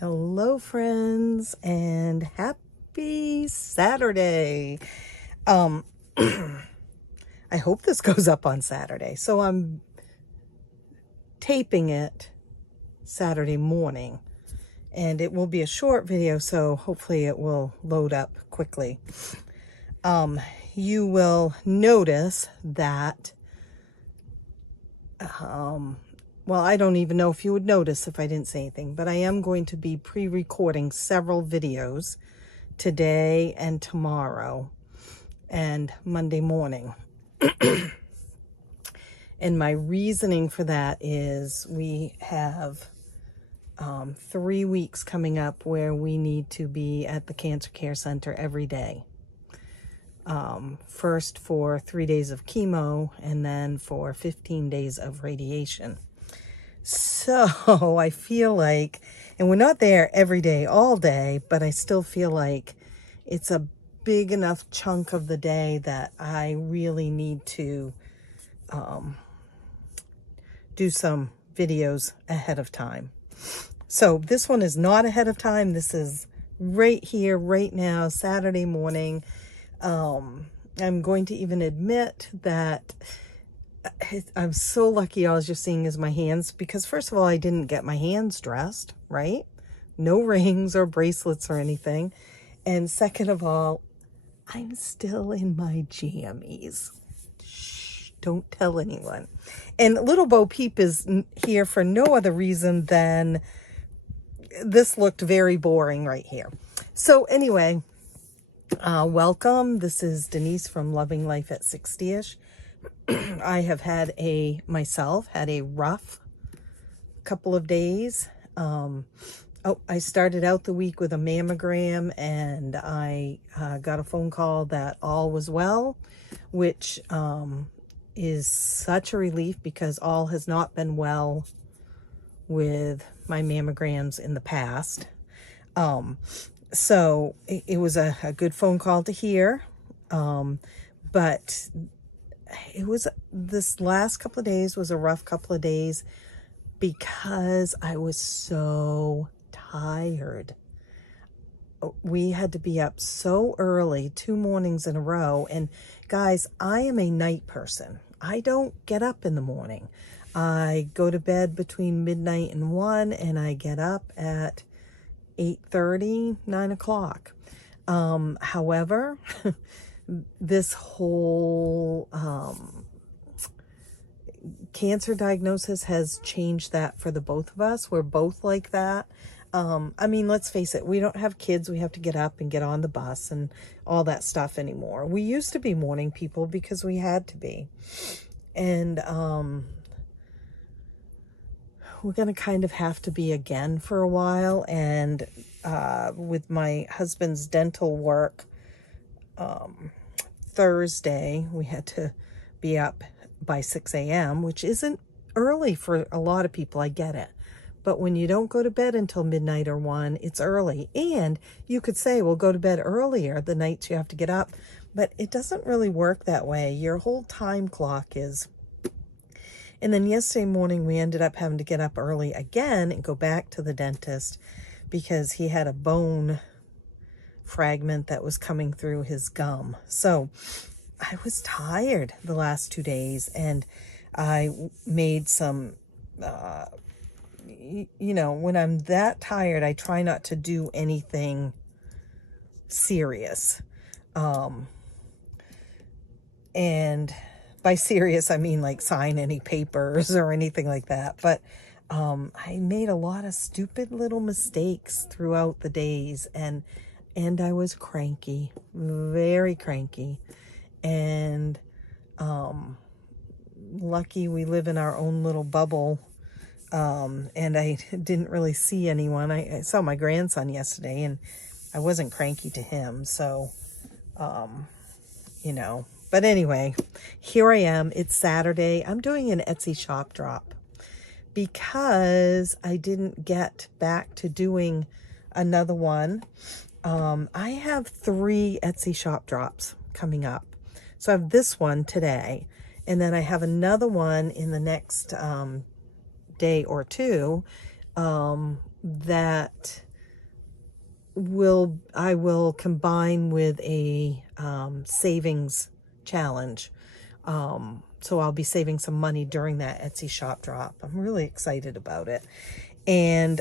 Hello friends and happy Saturday. I hope this goes up on Saturday. So I'm taping it Saturday morning and it will be a short video, so hopefully it will load up quickly. You will notice that well, I don't even know if you would notice if I didn't say anything, but I am going to be pre-recording several videos today and tomorrow and Monday morning. And my reasoning for that is we have 3 weeks coming up where we need to be at the cancer care center every day. First for 3 days of chemo and then for 15 days of radiation. So I feel like, and we're not there every day, all day, but I still feel like it's a big enough chunk of the day that I really need to do some videos ahead of time. So this one is not ahead of time. This is right here, right now, Saturday morning. I'm going to even admit that I'm so lucky all you're seeing is my hands, because first of all, I didn't get my hands dressed, right? No rings or bracelets or anything. And second of all, I'm still in my jammies. Shh, don't tell anyone. And little Bo Peep is here for no other reason than this looked very boring right here. So anyway, welcome. This is Denise from Loving Life at 60ish. I have had myself had a rough couple of days. I started out the week with a mammogram, and I got a phone call that all was well, which is such a relief because all has not been well with my mammograms in the past. So it was a good phone call to hear, but this last couple of days was a rough couple of days because I was so tired. We had to be up so early, 2 mornings in a row. And guys, I am a night person. I don't get up in the morning. I go to bed between midnight and 1, and I get up at 8:30, 9 o'clock. However, this whole cancer diagnosis has changed that for the both of us. We're both like that. I mean, let's face it, we don't have kids. We have to get up and get on the bus and all that stuff anymore. We used to be morning people because we had to be. And we're going to kind of have to be again for a while. And with my husband's dental work, Thursday, we had to be up by 6 a.m., which isn't early for a lot of people. I get it. But when you don't go to bed until midnight or 1, it's early. And you could say, well, go to bed earlier the nights you have to get up. But it doesn't really work that way. Your whole time clock is. And then yesterday morning, we ended up having to get up early again and go back to the dentist because he had a bone fragment that was coming through his gum. So I was tired the last 2 days, and I made some, when I'm that tired, I try not to do anything serious. And by serious, I mean like sign any papers or anything like that. But I made a lot of stupid little mistakes throughout the days, and I was cranky, very cranky. And lucky we live in our own little bubble. And I didn't really see anyone. I saw my grandson yesterday, and I wasn't cranky to him. So, but anyway, here I am. It's Saturday. I'm doing an Etsy shop drop because I didn't get back to doing another one. I have 3 Etsy shop drops coming up. So I have this one today, and then I have another one in the next day or two that I will combine with a savings challenge. So I'll be saving some money during that Etsy shop drop. I'm really excited about it. And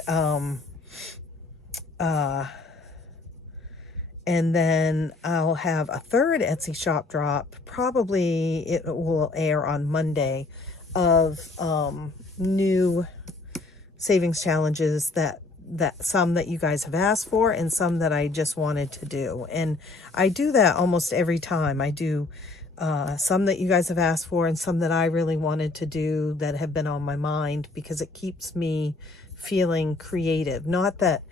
then I'll have a third Etsy shop drop. Probably it will air on Monday of new savings challenges that some that you guys have asked for and some that I just wanted to do. And I do that almost every time. I do some that you guys have asked for and some that I really wanted to do that have been on my mind, because it keeps me feeling creative. Not that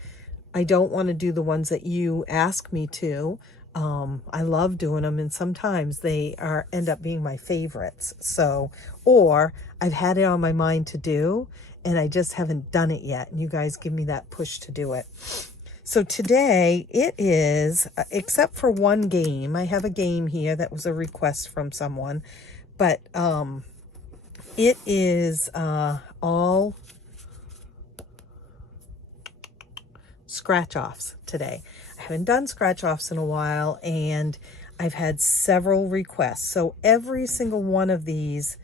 I don't want to do the ones that you ask me to. I love doing them, and sometimes they end up being my favorites. So, or I've had it on my mind to do, and I just haven't done it yet. And you guys give me that push to do it. So today it is, except for one game, I have a game here that was a request from someone, but it is all scratch offs today. I haven't done scratch offs in a while, and I've had several requests. So every single one of these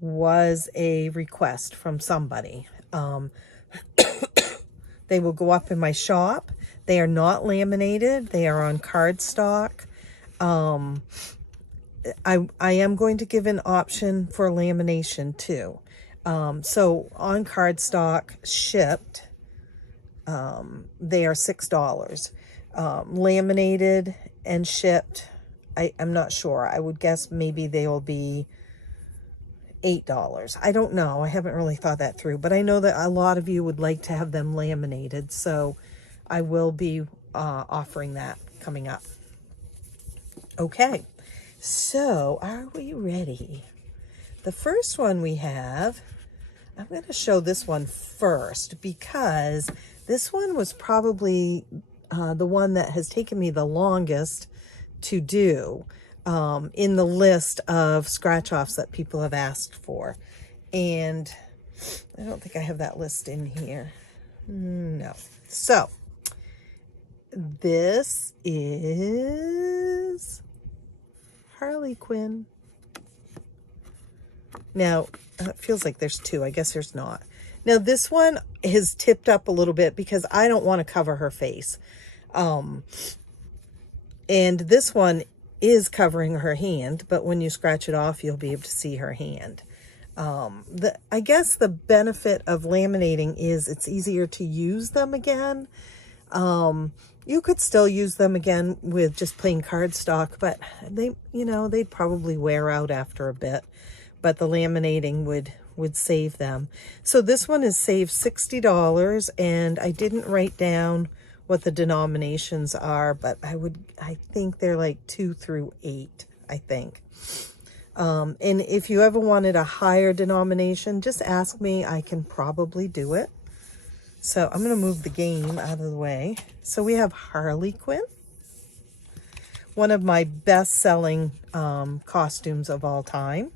was a request from somebody. They will go up in my shop. They are not laminated. They are on cardstock. I am going to give an option for lamination too. So on cardstock shipped, they are $6. Laminated and shipped, I'm not sure. I would guess maybe they will be $8. I don't know. I haven't really thought that through, but I know that a lot of you would like to have them laminated, so I will be offering that coming up. Okay, so are we ready? The first one we have, I'm going to show this one first because this one was probably the one that has taken me the longest to do in the list of scratch-offs that people have asked for. And I don't think I have that list in here. No. So this is Harley Quinn. Now, it feels like there's two. I guess there's not. Now, this one is tipped up a little bit because I don't want to cover her face. And this one is covering her hand, but when you scratch it off, you'll be able to see her hand. I guess the benefit of laminating is it's easier to use them again. You could still use them again with just plain cardstock, but they'd probably wear out after a bit, but the laminating would save them. So this one is saved $60, and I didn't write down what the denominations are, but I think they're like 2 through 8, I think. And if you ever wanted a higher denomination, just ask me. I can probably do it. So I'm going to move the game out of the way. So we have Harley Quinn, one of my best-selling costumes of all time.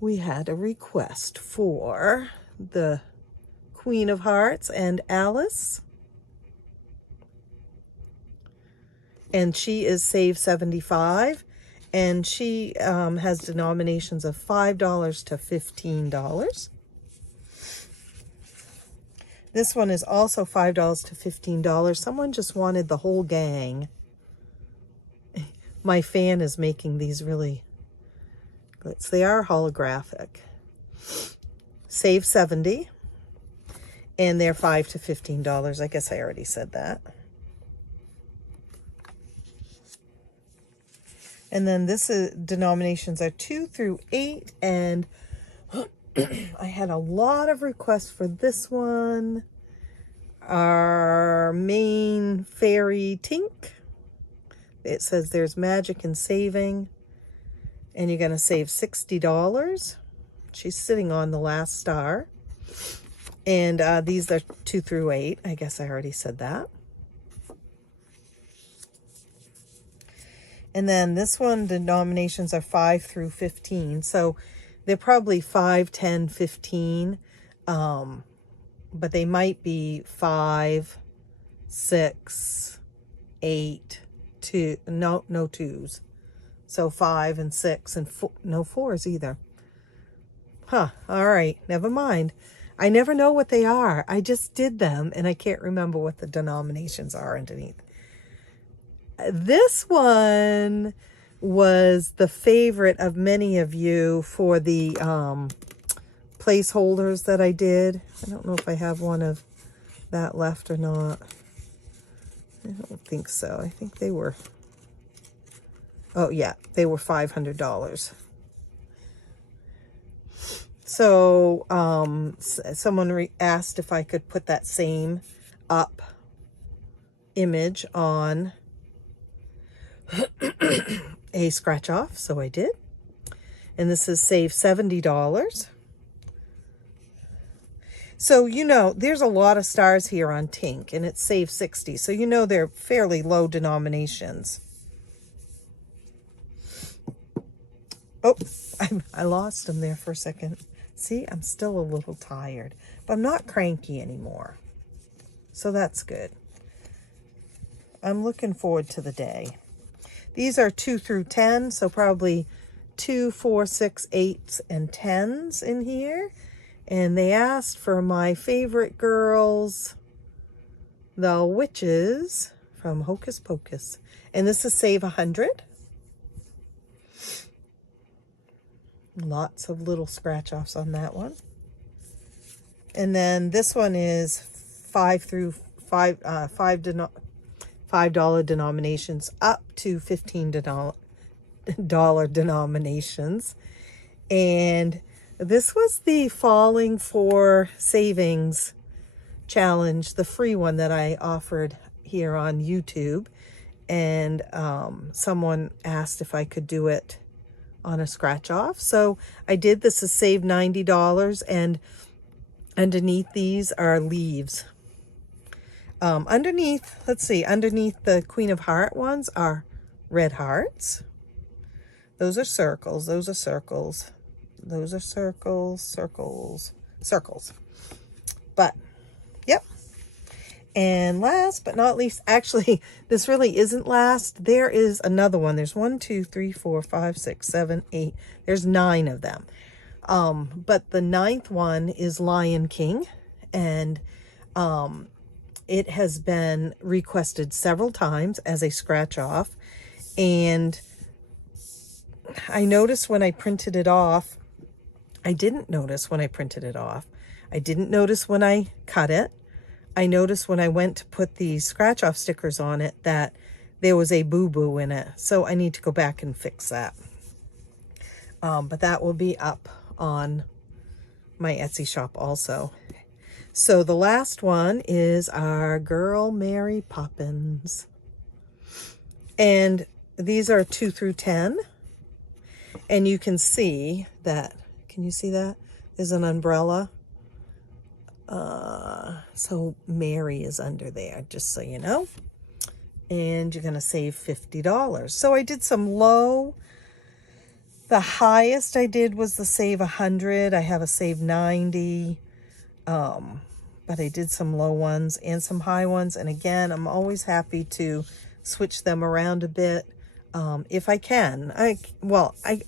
We had a request for the Queen of Hearts and Alice, and she is saved $75, and she has denominations of $5 to $15. This one is also $5 to $15. Someone just wanted the whole gang. My fan is making these really, they are holographic. Save $70, and they're $5 to $15. I guess I already said that. And then this denominations are 2 through 8, and I had a lot of requests for this one. Our Maine fairy Tink. It says there's magic in saving, and you're going to save $60. She's sitting on the last star. And these are 2 through 8. I guess I already said that. And then this one, denominations are 5 through 15. So they're probably 5, 10, 15. But they might be 5, 6, 8, 2, no 2s. So 5 and 6 and 4, no 4s either. Huh, all right, never mind. I never know what they are. I just did them and I can't remember what the denominations are underneath. This one was the favorite of many of you for the placeholders that I did. I don't know if I have one of that left or not. I don't think so. I think they were, oh yeah, they were $500. So someone asked if I could put that same up image on a scratch off, so I did. And this is save $70. So, you know, there's a lot of stars here on Tink, and it's save 60. So, you know, they're fairly low denominations. Oh, I lost them there for a second. See, I'm still a little tired, but I'm not cranky anymore. So that's good. I'm looking forward to the day. These are 2 through 10, so probably 2, 4, 6, 8s, and 10s in here. And they asked for my favorite girls, the witches from Hocus Pocus. And this is save 100. Lots of little scratch offs on that one. And then this one is $5 denominations up to $15 denominations. And this was the Falling for Savings challenge, the free one that I offered here on YouTube. And someone asked if I could do it on a scratch off. So I did. This is save $90, and underneath these are leaves. Underneath, let's see, underneath the Queen of Heart ones are red hearts. Those are circles. Those are circles. Those are circles, circles, circles. But, yep. And last but not least, actually, this really isn't last. There is another one. There's 1, 2, 3, 4, 5, 6, 7, 8. There's 9 of them. But the 9th one is Lion King. And it has been requested several times as a scratch off. And I noticed when I printed it off, I didn't notice when I printed it off. I didn't notice when I cut it. I noticed when I went to put the scratch off stickers on it that there was a boo-boo in it. So I need to go back and fix that. But that will be up on my Etsy shop also. So the last one is our girl, Mary Poppins. And these are 2 through 10. And you can see that, can you see that? There's an umbrella. So Mary is under there, just so you know. And you're going to save $50. So I did some low. The highest I did was the save 100. I have a save 90. But I did some low ones and some high ones. And again, I'm always happy to switch them around a bit. If I can. I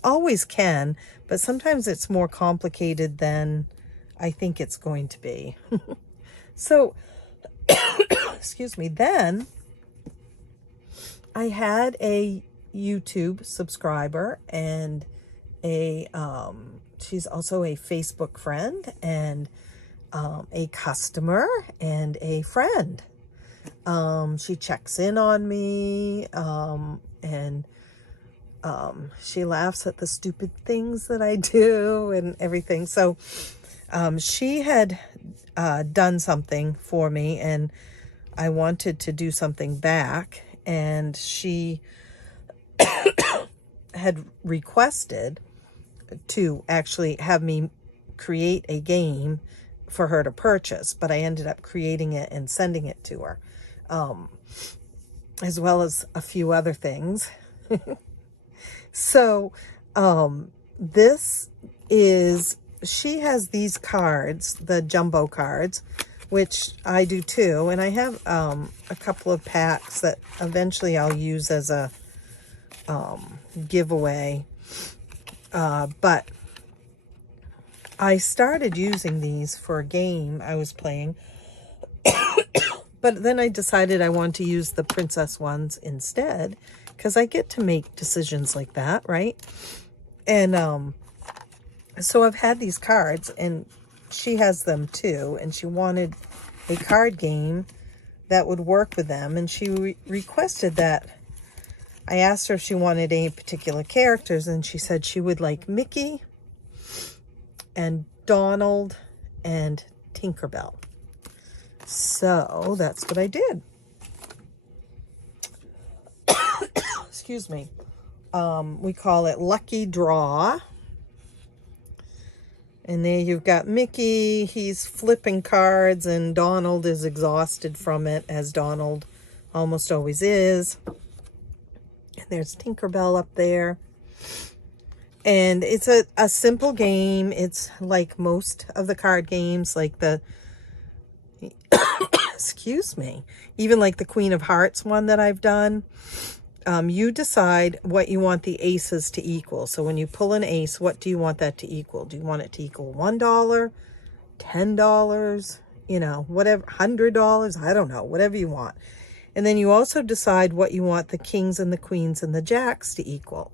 always can, but sometimes it's more complicated than I think it's going to be. So, excuse me, then I had a YouTube subscriber and she's also a Facebook friend and a customer and a friend. She checks in on me, and she laughs at the stupid things that I do and everything. So she had done something for me, and I wanted to do something back, and she had requested to actually have me create a game for her to purchase, but I ended up creating it and sending it to her, as well as a few other things. So this is she has these cards, the jumbo cards, which I do too. And I have a couple of packs that eventually I'll use as a giveaway. But I started using these for a game I was playing. But then I decided I want to use the princess ones instead, because I get to make decisions like that, right? And so I've had these cards, and she has them too, and she wanted a card game that would work with them, and she requested that. I asked her if she wanted any particular characters, and she said she would like Mickey and Donald and Tinkerbell. So that's what I did. Excuse me. We call it Lucky Draw. And there you've got Mickey. He's flipping cards, and Donald is exhausted from it, as Donald almost always is. And there's Tinkerbell up there. And it's a simple game. It's like most of the card games, like the excuse me, even like the Queen of Hearts one that I've done. You decide what you want the aces to equal. So when you pull an ace, what do you want that to equal? Do you want it to equal $1, $10, you know, whatever, $100? I don't know, whatever you want. And then you also decide what you want the kings and the queens and the jacks to equal.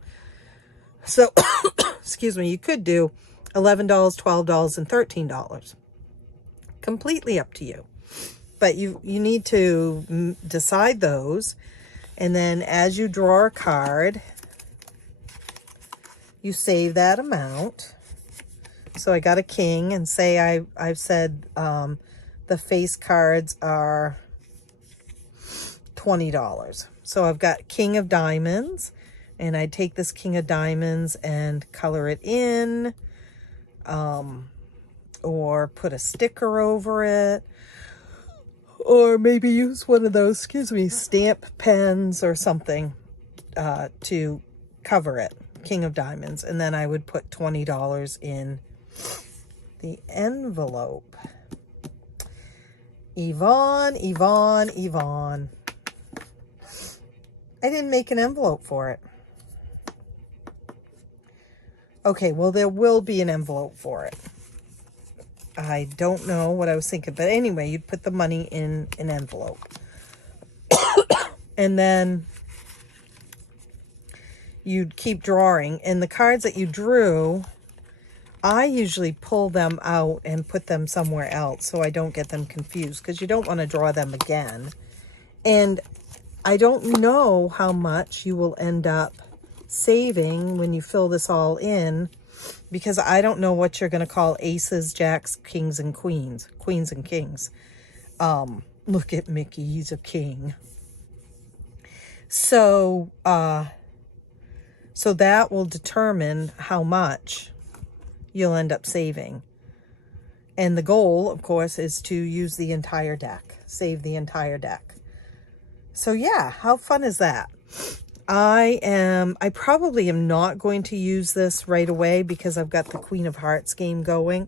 So, excuse me, you could do $11, $12, and $13. Completely up to you. But you need to decide those. And then as you draw a card, you save that amount. So I got a king, and say I've said the face cards are $20. So I've got King of Diamonds, and I take this King of Diamonds and color it in, or put a sticker over it, or maybe use one of those, stamp pens or something to cover it, King of Diamonds. And then I would put $20 in the envelope. Yvonne. I didn't make an envelope for it. Okay, well, there will be an envelope for it. I don't know what I was thinking, but anyway, you'd put the money in an envelope. And then you'd keep drawing. And the cards that you drew, I usually pull them out and put them somewhere else so I don't get them confused, because you don't want to draw them again. And I don't know how much you will end up saving when you fill this all in, because I don't know what you're going to call aces, jacks, kings, and queens and kings. Look at Mickey, he's a king. So that will determine how much you'll end up saving. And the goal, of course, is to use the entire deck, save the entire deck. So yeah, how fun is that? I probably am not going to use this right away because I've got the Queen of Hearts game going,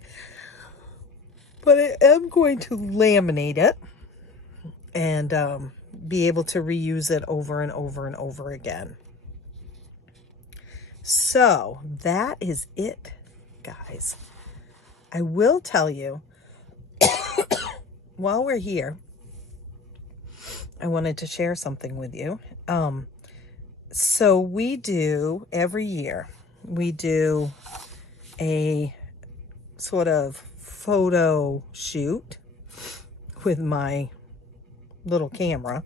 but I am going to laminate it and be able to reuse it over and over and over again. So that is it, guys. I will tell you, while we're here, I wanted to share something with you. So we do, every year, we do a sort of photo shoot with my little camera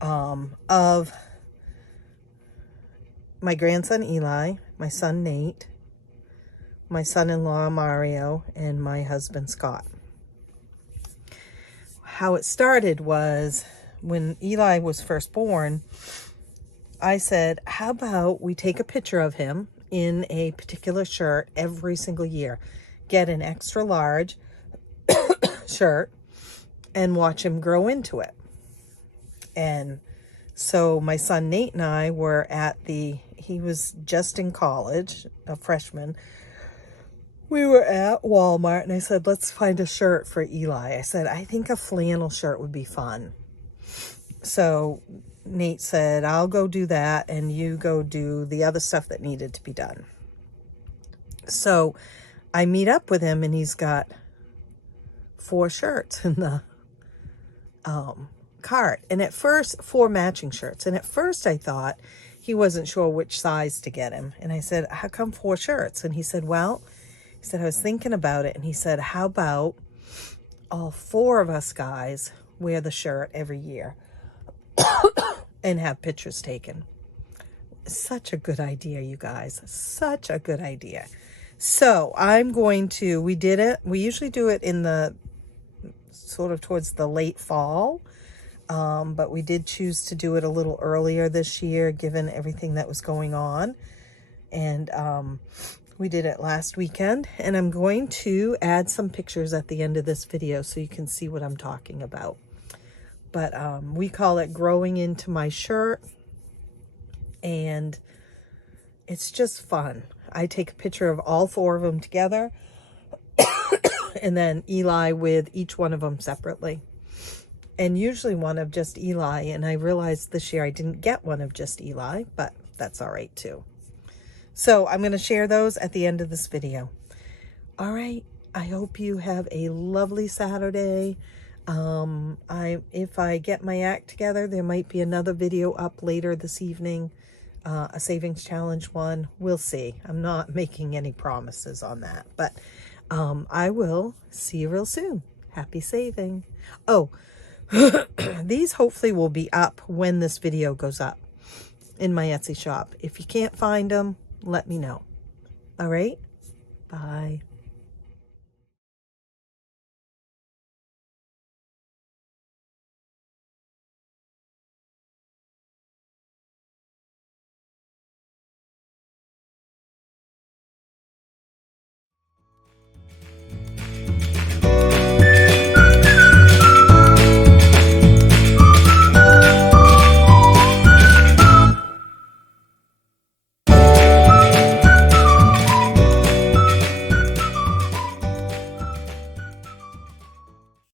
of my grandson Eli, my son Nate, my son-in-law Mario, and my husband Scott. How it started was when Eli was first born, I said, how about we take a picture of him in a particular shirt every single year, get an extra large shirt, and watch him grow into it. And so my son Nate and I were at he was just in college, a freshman, we were at Walmart and I said, let's find a shirt for Eli. I said, I think a flannel shirt would be fun. So Nate said, I'll go do that and you go do the other stuff that needed to be done. So I meet up with him and he's got 4 shirts in the cart. And at first, 4 matching shirts. And at first I thought he wasn't sure which size to get him. And I said, how come 4 shirts? And he said, well, he said, I was thinking about it. And he said, how about all 4 of us guys wear the shirt every year and have pictures taken? Such a good idea, you guys. Such a good idea. So I'm going to, we did it. We usually do it in the sort of towards the late fall. But we did choose to do it a little earlier this year, given everything that was going on. And we did it last weekend. And I'm going to add some pictures at the end of this video so you can see what I'm talking about. But we call it Growing Into My Shirt. And it's just fun. I take a picture of all 4 of them together. And then Eli with each one of them separately. And usually one of just Eli. And I realized this year I didn't get one of just Eli, but that's all right too. So I'm going to share those at the end of this video. All right. I hope you have a lovely Saturday. If I get my act together, there might be another video up later this evening. A savings challenge one. We'll see. I'm not making any promises on that, but I will see you real soon. Happy saving. Oh, these hopefully will be up when this video goes up in my Etsy shop. If you can't find them, let me know. All right. Bye.